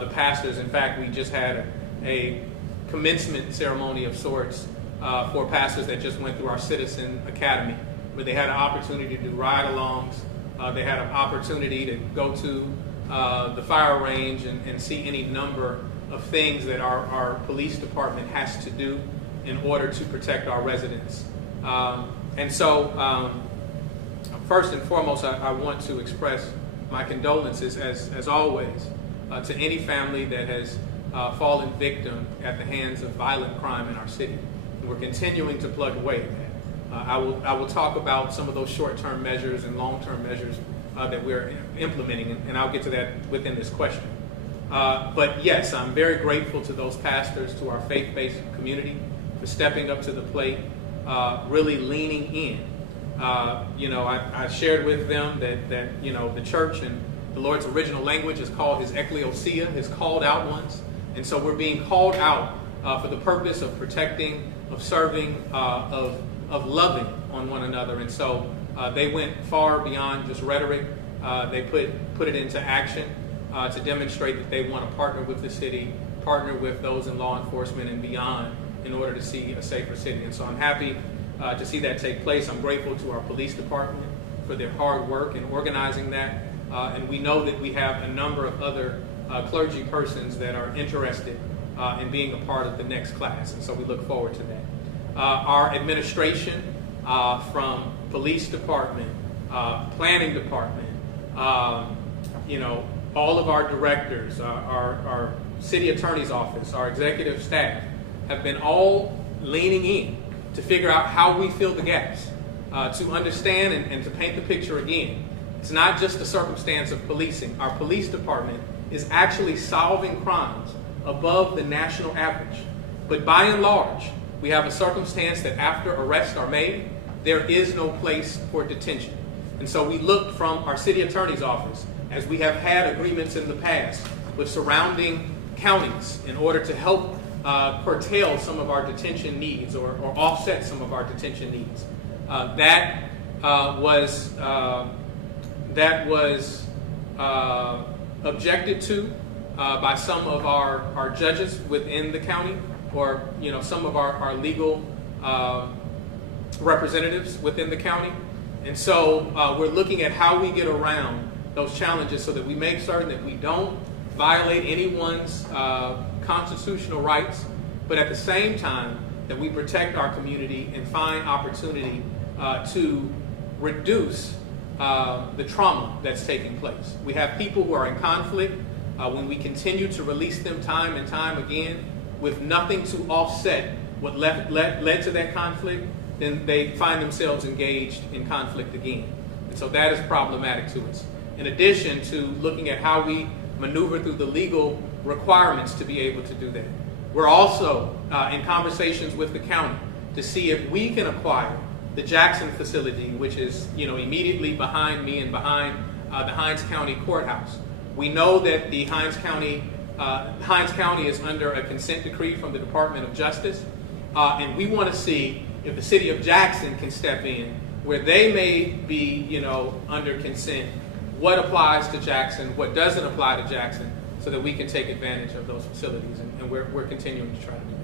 the pastors. In fact, we just had a commencement ceremony of sorts for pastors that just went through our Citizen Academy, where they had an opportunity to do ride-alongs. They had an opportunity to go to the fire range and see any number of things that our police department has to do in order to protect our residents. First and foremost, I want to express my condolences, as always, to any family that has fallen victim at the hands of violent crime in our city. And we're continuing to plug away at that. I will talk about some of those short-term measures and long-term measures that we're implementing, and I'll get to that within this question. But yes, I'm very grateful to those pastors, to our faith-based community, for stepping up to the plate, really leaning in. I shared with them that the church and the Lord's original language is called his ecclesia, his called out ones. And so we're being called out for the purpose of protecting, of serving, of loving on one another. And so they went far beyond just rhetoric. They put it into action to demonstrate that they want to partner with the city, partner with those in law enforcement and beyond in order to see a safer city. And so I'm happy to see that take place. I'm grateful to our police department for their hard work in organizing that. And we know that we have a number of other clergy persons that are interested in being a part of the next class. And so we look forward to that. Our administration, from police department, planning department, all of our directors, our city attorney's office, our executive staff have been all leaning in to figure out how we fill the gaps, to understand and to paint the picture again. It's not just the circumstance of policing. Our police department is actually solving crimes above the national average. But by and large, we have a circumstance that after arrests are made, there is no place for detention. And so we looked from our city attorney's office, as we have had agreements in the past with surrounding counties in order to help curtail some of our detention needs or offset some of our detention needs. That was objected to by some of our judges within the county, or some of our legal representatives within the county. And so we're looking at how we get around those challenges so that we make certain that we don't violate anyone's constitutional rights, but at the same time that we protect our community and find opportunity to reduce the trauma that's taking place. We have people who are in conflict. When we continue to release them time and time again with nothing to offset what led to that conflict, then they find themselves engaged in conflict again. And so that is problematic to us. In addition to looking at how we maneuver through the legal requirements to be able to do that. We're also in conversations with the county to see if we can acquire the Jackson facility, which is immediately behind me and behind the Hinds County Courthouse. We know that the Hinds County is under a consent decree from the Department of Justice, and we want to see if the city of Jackson can step in where they may be under consent, what applies to Jackson, what doesn't apply to Jackson, so that we can take advantage of those facilities, and we're continuing to try to do that.